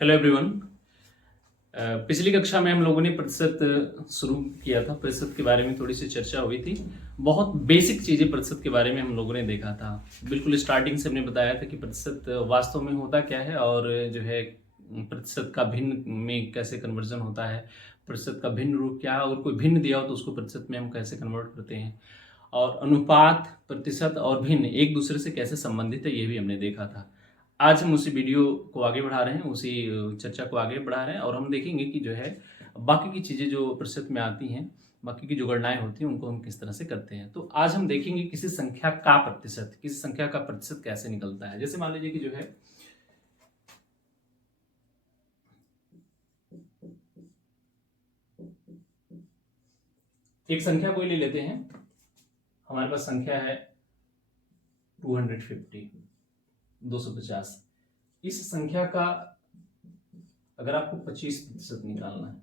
Hello everyone. पिछली कक्षा में हम लोगों ने प्रतिशत शुरू किया था। प्रतिशत के बारे में थोड़ी सी चर्चा हुई थी। बहुत बेसिक चीज़ें प्रतिशत के बारे में हम लोगों ने देखा था। बिल्कुल स्टार्टिंग से हमने बताया था कि प्रतिशत वास्तव में होता क्या है और जो है प्रतिशत का भिन्न में कैसे कन्वर्जन होता है, प्रतिशत का भिन्न रूप क्या है और कोई भिन्न दिया हो तो उसको प्रतिशत में हम कैसे कन्वर्ट करते हैं, और अनुपात, प्रतिशत और भिन्न एक दूसरे से कैसे संबंधित है, ये भी हमने देखा था। आज हम उसी वीडियो को आगे बढ़ा रहे हैं, उसी चर्चा को आगे बढ़ा रहे हैं और हम देखेंगे कि जो है बाकी की चीज़ें जो प्रतिशत में आती हैं, बाकी की जो गणनाएं होती हैं उनको हम किस तरह से करते हैं। तो आज हम देखेंगे किसी संख्या का प्रतिशत, किसी संख्या का प्रतिशत कैसे निकलता है। जैसे मान लीजिए कि जो है एक संख्या कोई ले लेते हैं। हमारे पास संख्या है 250, 250। इस संख्या का अगर आपको 25% निकालना है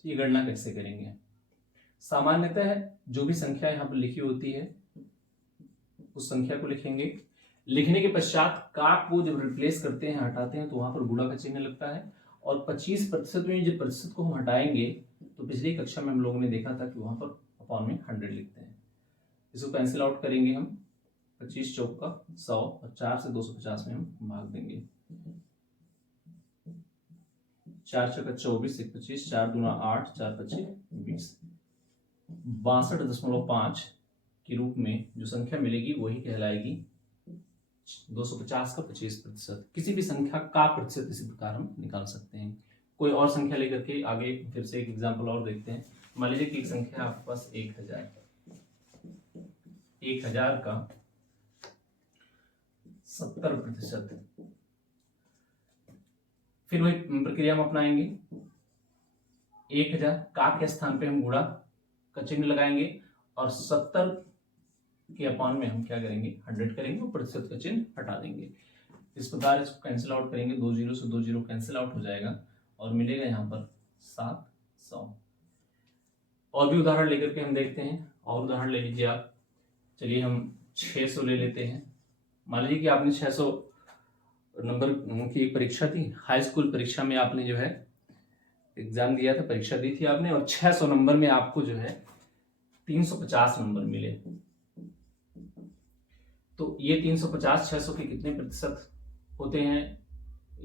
तो ये गणना कैसे करेंगे। सामान्यतः जो भी संख्या यहाँ पर लिखी होती है उस संख्या को लिखेंगे। लिखने के पश्चात का को जब रिप्लेस करते हैं, हटाते हैं, तो वहां पर गुणा का चिन्ह लगता है और 25% में जब प्रतिशत को हम हटाएंगे तो पिछली कक्षा में हम लोगों ने देखा था कि वहां पर अपॉन में 100 लिखते हैं। इसको कैंसिल आउट करेंगे हम। 25 चौका 100 और 4 से 250 में हम भाग देंगे। 4 चौका 24, 1 25, 4 दूना 8, 4 25 20। 62.5 के रूप में जो संख्या मिलेगी वही कहलाएगी 250 का 25%। किसी भी संख्या का प्रतिशत इसी प्रकार हम निकाल सकते हैं। कोई और संख्या लेकर के आगे फिर से एक एग्जांपल और देखते हैं। मान लीजिए कि एक संख्या आपके पास 1000 का 70%। फिर वही प्रक्रिया हम अपनाएंगे। 1000 का के स्थान पे हम गुणा का चिन्ह लगाएंगे और 70 के अपॉन में हम क्या करेंगे, 100 करेंगे और प्रतिशत का चिन्ह हटा देंगे। इस प्रकार इसको कैंसिल आउट करेंगे। 2 जीरो से 2 जीरो कैंसिल आउट हो जाएगा और मिलेगा यहाँ पर 700। और भी उदाहरण लेकर के हम देखते हैं। और उदाहरण ले लीजिए आप। चलिए हम 600 ले लेते हैं। मान लीजिए कि आपने 600 नंबर की परीक्षा थी। हाई स्कूल परीक्षा में आपने जो है एग्जाम दिया था, परीक्षा दी थी आपने, और 600 नंबर में आपको जो है 350 नंबर मिले। तो ये 350 600 के कितने प्रतिशत होते हैं,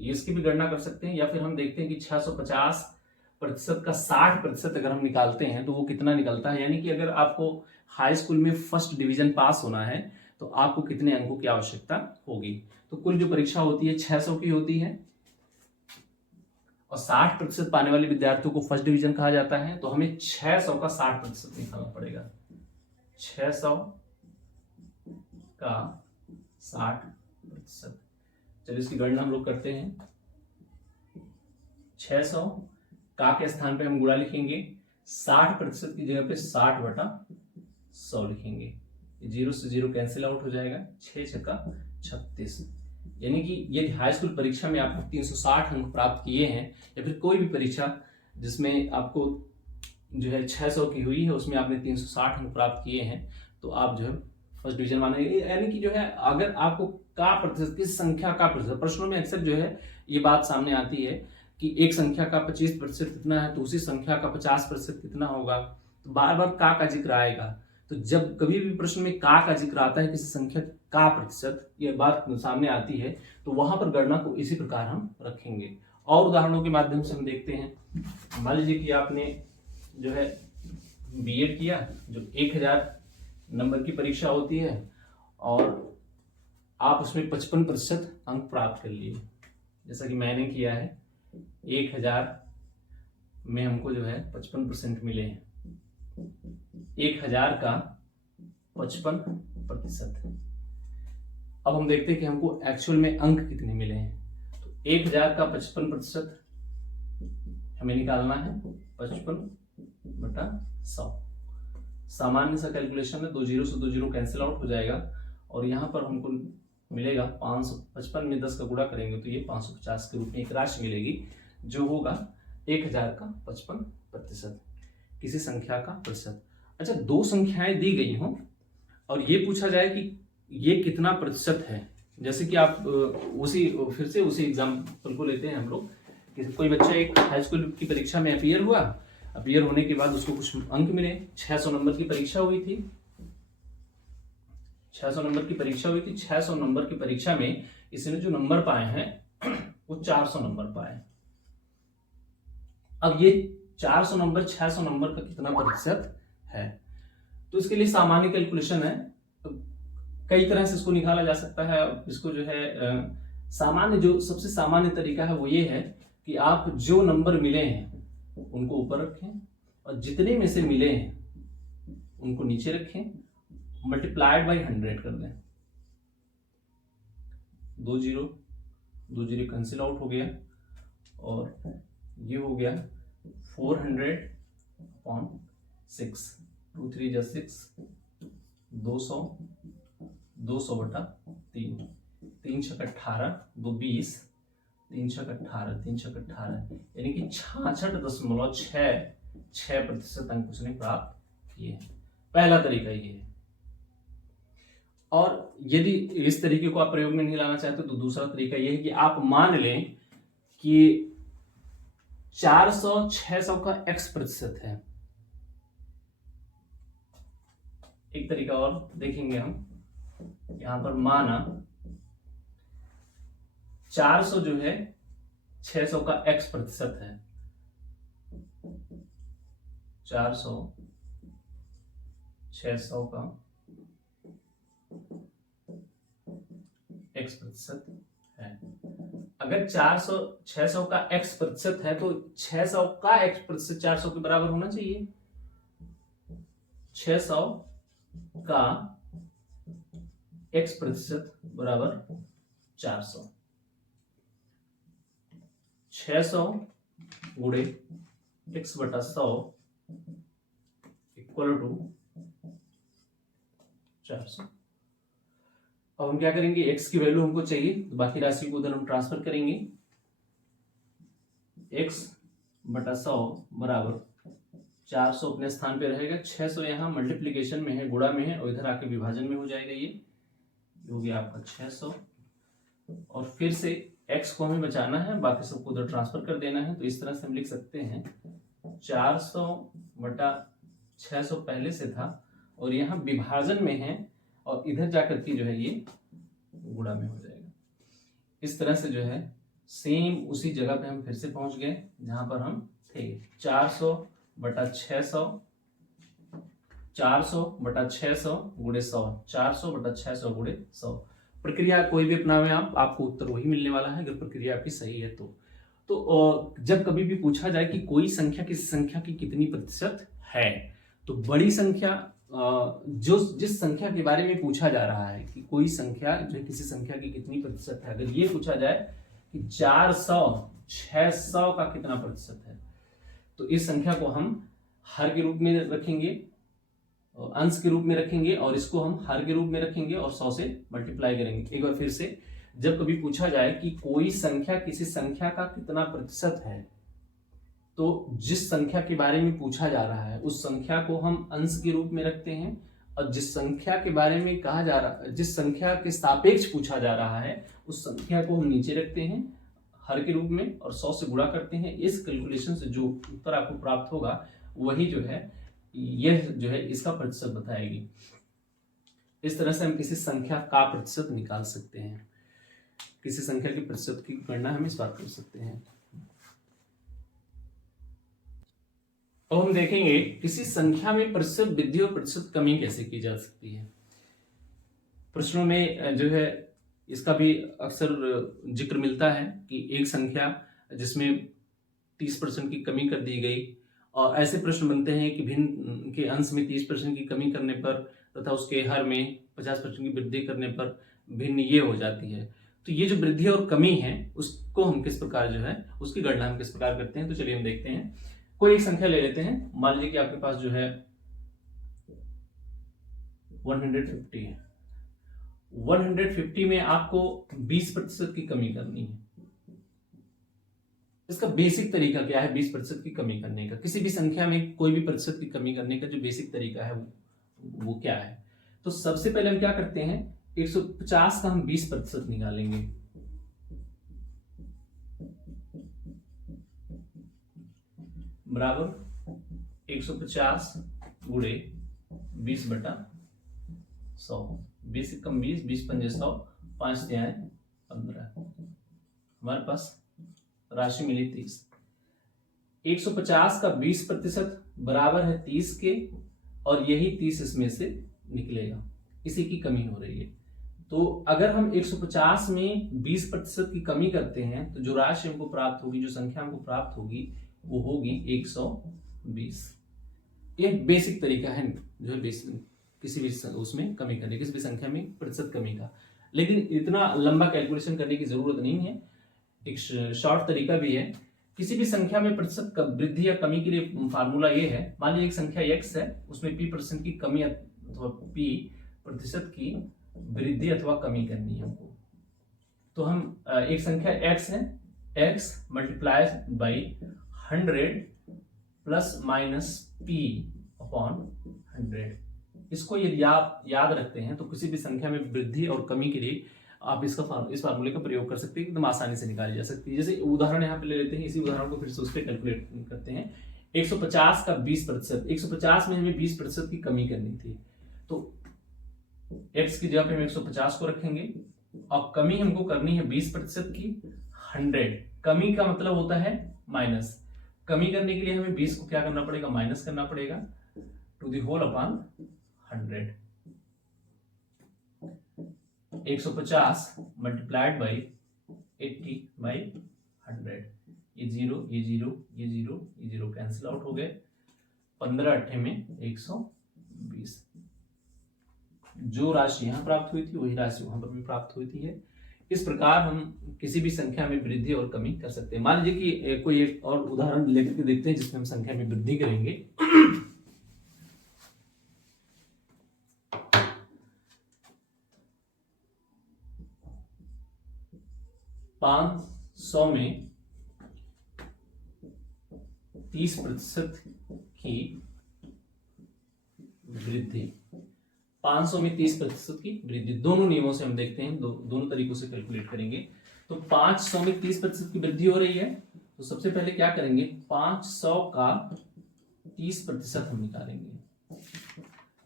इसकी भी गणना कर सकते हैं। या फिर हम देखते हैं कि 650% का 60% अगर हम निकालते हैं तो वो कितना निकलता है। यानी कि अगर आपको हाई स्कूल में फर्स्ट डिवीजन पास होना है तो आपको कितने अंकों की आवश्यकता होगी। तो कुल जो परीक्षा होती है 600 की होती है और 60% पाने वाले विद्यार्थियों को फर्स्ट डिवीजन कहा जाता है। तो हमें 600 का 60% निकालना पड़ेगा। 600 का 60%। चलिए इसकी गणना हम लोग करते हैं। 600 का के स्थान पे हम गुणा लिखेंगे। 60% की जगह पे 60/100 लिखेंगे। जीरो से जीरो कैंसिल आउट हो जाएगा। 6 छक्का 36। यानी कि यदि हाई स्कूल परीक्षा में आपको 360 अंक प्राप्त किए हैं या फिर कोई भी परीक्षा जिसमें आपको जो है 600 की हुई है उसमें आपने 360 अंक प्राप्त किए हैं तो आप जो है फर्स्ट डिवीजन माने। यानी कि जो है अगर आपको का प्रतिशत, किस संख्या का प्रतिशत, प्रश्नों में अक्सर जो है ये बात सामने आती है कि एक संख्या का 25% कितना है तो उसी संख्या का 50% कितना होगा। तो बार बार का जिक्र आएगा। तो जब कभी भी प्रश्न में का जिक्र आता है किसी संख्या का प्रतिशत, ये बात सामने आती है, तो वहां पर गणना को इसी प्रकार हम रखेंगे। और उदाहरणों के माध्यम से हम देखते हैं। मान लीजिए कि आपने जो है बीएड किया, जो 1000 नंबर की परीक्षा होती है और आप उसमें 55% अंक प्राप्त कर लिए, जैसा कि मैंने किया है। 1000 में हमको जो है 55% मिले हैं। 1000 का 55%। अब हम देखते हैं कि हमको एक्चुअल में अंक कितने मिले हैं। तो 1000 का 55% हमें निकालना है 55/100। सामान्य सा कैलकुलेशन है। 2 जीरो से 2 जीरो कैंसिल आउट हो जाएगा और यहाँ पर हमको मिलेगा 555 में 10 का गुणा करेंगे तो ये 550 के रूप में एक राशि मिलेगी जो होगा 1000 का 55%, किसी संख्या का प्रतिशत। अच्छा, दो संख्याएं दी गई हों और ये पूछा जाए कि ये कितना प्रतिशत है, जैसे कि आप फिर से उसी एग्जाम्पल को लेते हैं हम लोग कि कोई बच्चा एक हाई स्कूल की परीक्षा में अपीयर हुआ, अपीयर होने के बाद उसको कुछ अंक मिले, 600 नंबर की परीक्षा हुई थी, 600 नंबर की परीक्षा हुई थी। 600 नंबर की परीक्षा में इसने जो नंबर पाए हैं वो 400 नंबर पाए। अब ये 400 नंबर 600 नंबर का कितना प्रतिशत है, तो इसके लिए सामान्य कैलकुलेशन है, कई तरह से इसको निकाला जा सकता है। इसको जो है सामान्य, जो सबसे सामान्य तरीका है वो ये है कि आप जो नंबर मिले हैं उनको ऊपर रखें और जितने में से मिले हैं उनको नीचे रखें, मल्टीप्लाइड बाई 100 कर दें। 2 जीरो कैंसिल आउट हो गया और ये हो गया 400/6, 2 3 जा 6, 200, 200 बटा 3, 3 छक 18, 2 20, 3 छक 18, 3 छक 18, यानी कि 66.66% अंक उसने प्राप्त किए। पहला तरीका ये है। और यदि इस तरीके को आप प्रयोग में नहीं लाना चाहते तो दूसरा तरीका यह है कि आप मान लें कि 400 600 का x% है। एक तरीका और देखेंगे हम, यहां पर माना 400 जो है 600 का x% है, 400 600 का x% है। अगर 400 600 का x% है तो 600 का x% 400 के बराबर होना चाहिए। 600 का x% बराबर 400, 600 गुणे x/100 इक्वल टू 400। अब हम क्या करेंगे, x की वैल्यू हमको चाहिए तो बाकी राशि को उधर हम ट्रांसफर करेंगे। x/100 बराबर 400 अपने स्थान पे रहेगा, 600 यहाँ मल्टीप्लीकेशन में है, गुणा में है, और इधर आके विभाजन में हो जाएगा। ये हो गया आपका 600, और फिर से x को हमें बचाना है, बाकी सबको उधर ट्रांसफर कर देना है। तो इस तरह से हम लिख सकते हैं 400/600 पहले से था और यहाँ विभाजन में है, और इधर जाकर के जो है ये गुणा में हो जाएगा। इस तरह से जो है सेम उसी जगह पे हम फिर से पहुंच गए जहां पर हम थे। 400/600, 400/600 गुणे 100, 400/600 गुणे 100। प्रक्रिया कोई भी अपनावे आप, आपको उत्तर वही मिलने वाला है अगर प्रक्रिया आपकी सही है तो जब कभी भी पूछा जाए कि कोई संख्या किसी संख्या की कितनी प्रतिशत है, तो बड़ी संख्या जो जिस संख्या के बारे में पूछा जा रहा है कि कोई संख्या जो किसी संख्या की कितनी प्रतिशत है, अगर ये पूछा जाए कि 400 600 का कितना प्रतिशत है, तो इस संख्या को हम हर के रूप में रखेंगे, अंश के रूप में रखेंगे, और इसको हम हर के रूप में रखेंगे और 100 से मल्टीप्लाई करेंगे। एक बार फिर से, जब कभी पूछा जाए कि कोई संख्या किसी संख्या का कितना प्रतिशत है, तो जिस संख्या के बारे में पूछा जा रहा है उस संख्या को हम अंश के रूप में रखते हैं, और जिस संख्या के बारे में कहा जा रहा है, जिस संख्या के सापेक्ष पूछा जा रहा है उस संख्या को हम नीचे रखते हैं हर के रूप में और 100 से गुणा करते हैं। इस कैलकुलेशन से जो उत्तर आपको प्राप्त होगा वही जो है यह जो है इसका प्रतिशत बताएगी। इस तरह से हम किसी संख्या का प्रतिशत निकाल सकते हैं, किसी संख्या के प्रतिशत की गणना हम इस बात कर सकते हैं। अब हम देखेंगे किसी संख्या में प्रतिशत वृद्धि और प्रतिशत कमी कैसे की जा सकती है। प्रश्नों में जो है इसका भी अक्सर जिक्र मिलता है कि एक संख्या जिसमें 30% की कमी कर दी गई, और ऐसे प्रश्न बनते हैं कि भिन्न के अंश में 30% की कमी करने पर तथा उसके हर में 50% की वृद्धि करने पर भिन्न ये हो जाती है। तो ये जो वृद्धि और कमी है उसको हम किस प्रकार जो है उसकी गणना हम किस प्रकार करते हैं, तो चलिए हम देखते हैं। कोई एक संख्या ले लेते हैं, मान लीजिए कि आपके पास जो है 150 है। 150 में आपको 20% की कमी करनी है। इसका बेसिक तरीका क्या है 20% की कमी करने का? किसी भी संख्या में कोई भी प्रतिशत की कमी करने का जो बेसिक तरीका है वो क्या है? तो सबसे पहले हम क्या करते हैं, 150 का हम 20% निकालेंगे, बराबर 150 गुणे 20/100, 20 से कम 20, 20 पंजे 100, 5 तिहाई 15, हमारे पास राशि मिली 30। 150 का 20% बराबर है 30 के, और यही 30 इसमें से निकलेगा, इसी की कमी हो रही है। तो अगर हम 150 में 20% की कमी करते हैं तो जो राशि हमको प्राप्त होगी, जो संख्या हमको प्राप्त होगी, वो होगी 120। ये एक तरीका है जो है किसी भी उसमें कमी करने, किसी भी संख्या में प्रतिशत कमी का। लेकिन इतना लंबा कैलकुलेशन करने की जरूरत नहीं है, एक शॉर्ट तरीका भी है। किसी भी संख्या में प्रतिशत वृद्धि या कमी के लिए फार्मूला ये है, मान लीजिए एक संख्या x है, उसमें p% की कमी अथवा p% की वृद्धि अथवा कमी करनी है हमको। तो हम एक संख्या x है, x multiply by 100 plus minus p/100। इसको यदि आप याद रखते हैं तो किसी भी संख्या में वृद्धि और कमी के लिए आप इस फार्मूले का प्रयोग कर सकते हैं, एकदम आसानी से निकाली जा सकती है। जैसे उदाहरण यहाँ पे ले लेते हैं, इसी उदाहरण को फिर से उस पर कैलकुलेट करते हैं। 150 का 20%, 150 में हमें 20% की कमी करनी थी, तो x की जगह पे हम 150 को रखेंगे, और कमी हमको करनी है 20% की 100। कमी का मतलब होता है माइनस, कमी करने के लिए हमें 20 को क्या करना पड़ेगा, माइनस करना पड़ेगा, to the whole upon 100। 150 multiplied by 80/100, ये जीरो ये जीरो ये जीरो ये जीरो कैंसिल आउट हो गए, 15 अट्ठे में 120। जो राशि यहाँ प्राप्त हुई थी वही राशि वहां पर भी प्राप्त हुई थी है। इस प्रकार हम किसी भी संख्या में वृद्धि और कमी कर सकते हैं। मान लीजिए कि कोई एक और उदाहरण लेकर के देखते हैं जिसमें हम संख्या में वृद्धि करेंगे। 500 में 30% की वृद्धि, 500 में 30% की वृद्धि, दोनों नियमों से हम देखते हैं, दोनों तरीकों से कैलकुलेट करेंगे। तो 500 में 30% की वृद्धि हो रही है, तो सबसे पहले क्या करेंगे, 500 का 30% हम निकालेंगे।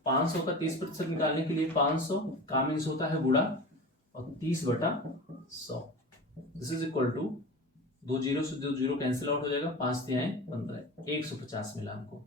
500 का 30% निकालने के लिए 500 का मीन्स होता है गुणा, और 30/100, this is equal to, 2 zero से 2 जीरो कैंसिल आउट हो जाएगा, 5 तिहाई 15, 150 मिला हमको।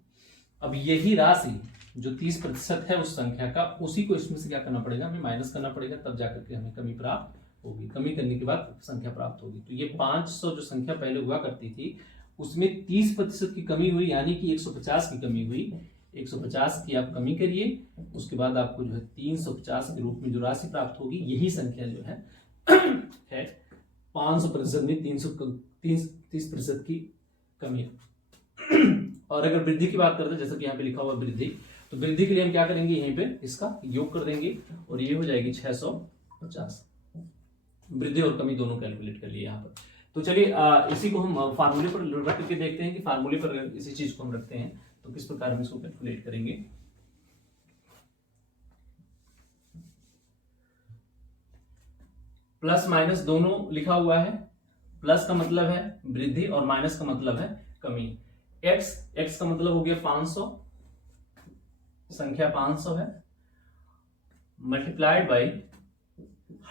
अब यही राशि जो 30% है उस संख्या का, उसी को इसमें से क्या करना पड़ेगा, हमें माइनस करना पड़ेगा, तब जाकर के हमें कमी प्राप्त होगी। कमी करने के बाद संख्या प्राप्त होगी। तो ये 500 जो संख्या पहले हुआ करती थी उसमें 30% की कमी हुई, यानी कि 150 की कमी हुई। 150 की आप कमी करिए, उसके बाद आपको जो है 350 के रूप में जो राशि प्राप्त होगी, यही संख्या जो है 500% में 30% की कमी। और अगर वृद्धि की बात करते हैं, जैसा कि यहाँ पे लिखा हुआ वृद्धि, तो वृद्धि के लिए हम क्या करेंगे, यहीं पे इसका योग कर देंगे और ये हो जाएगी 650। वृद्धि और कमी दोनों कैलकुलेट कर लिए यहाँ पर। तो चलिए इसी को हम फार्मूले पर रख करके देखते हैं कि फार्मूले पर इसी चीज को हम रखते हैं तो किस प्रकार हम इसको कैलकुलेट करेंगे। प्लस माइनस दोनों लिखा हुआ है, प्लस का मतलब है वृद्धि और माइनस का मतलब है कमी। x का मतलब हो गया 500, संख्या 500 है, मल्टीप्लाइड बाई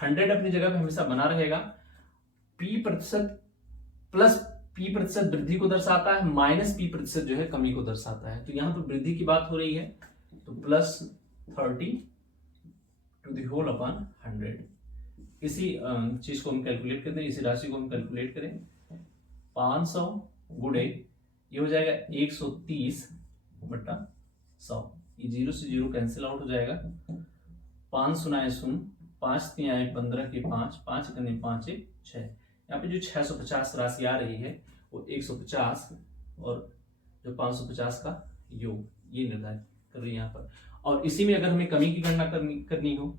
100 अपनी जगह पे हमेशा बना रहेगा। p% प्लस p% वृद्धि को दर्शाता है, माइनस p% जो है कमी को दर्शाता है। तो यहां पर वृद्धि की बात हो रही है, तो plus 30 to the whole upon 100। इसी चीज को हम कैलकुलेट करते हैं, इसी राशि को हम कैलकुलेट करें। 500 गुणे ये हो जाएगा 130/100, ये 0 से 0 कैंसिल आउट हो जाएगा। 5 सुनाए सुन, 5 तिहाई 15 के 5, 5 करने 5 1 6। यहाँ पे जो 650 राशि आ रही है वो 150 और जो 550 का योग, ये निर्धारित कर रही है यहाँ पर। और इसी में अगर हमें कमी की गणना करनी हो,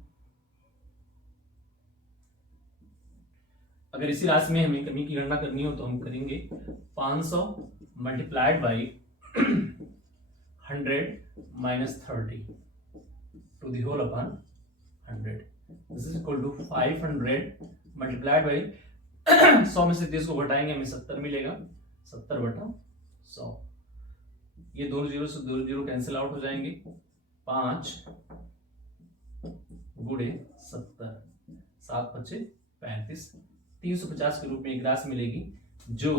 अगर इसी राशि में हमें कमी की गणना करनी हो तो हम करेंगे 500 multiplied by 100 minus 30 to the whole upon 100। This is equal to 500 multiplied by 100 में से 30 को घटाएंगे हमें 70 मिलेगा, 70/100। ये दो जीरो से दो जीरो कैंसिल आउट हो जाएंगे, 5 गुणे 70, 7×5 = 35, 350 के रूप में एक राशि मिलेगी जो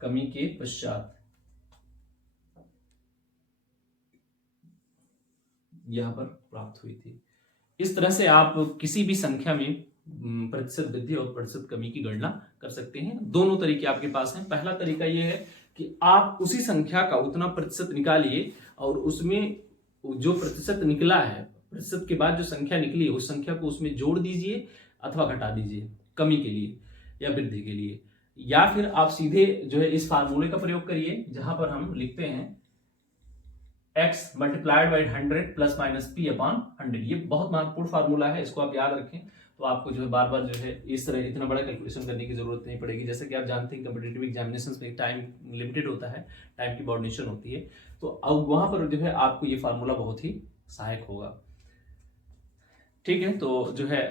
कमी के पश्चात यहां पर प्राप्त हुई थी। इस तरह से आप किसी भी संख्या में प्रतिशत वृद्धि और प्रतिशत कमी की गणना कर सकते हैं। दोनों तरीके आपके पास हैं। पहला तरीका यह है कि आप उसी संख्या का उतना प्रतिशत निकालिए और उसमें जो प्रतिशत निकला है, प्रतिशत के बाद जो संख्या निकली है उस संख्या को उसमें जोड़ दीजिए अथवा घटा दीजिए कमी के लिए या वृद्धि के लिए। या फिर आप सीधे जो है इस फार्मूले का प्रयोग करिए जहां पर हम लिखते हैं x multiplied by 100 plus minus p/100। ये बहुत महत्वपूर्ण फार्मूला है, इसको आप याद रखें तो आपको जो है बार बार जो है इस तरह इतना बड़ा कैलकुलेशन करने की जरूरत नहीं पड़ेगी। जैसे कि आप जानते हैं कॉम्पिटिटिव एग्जामिनेशंस में टाइम लिमिटेड होता है, टाइम की बाउंडेशन होती है, तो अब वहां पर जो है आपको ये फार्मूला बहुत ही सहायक होगा। ठीक है, तो जो है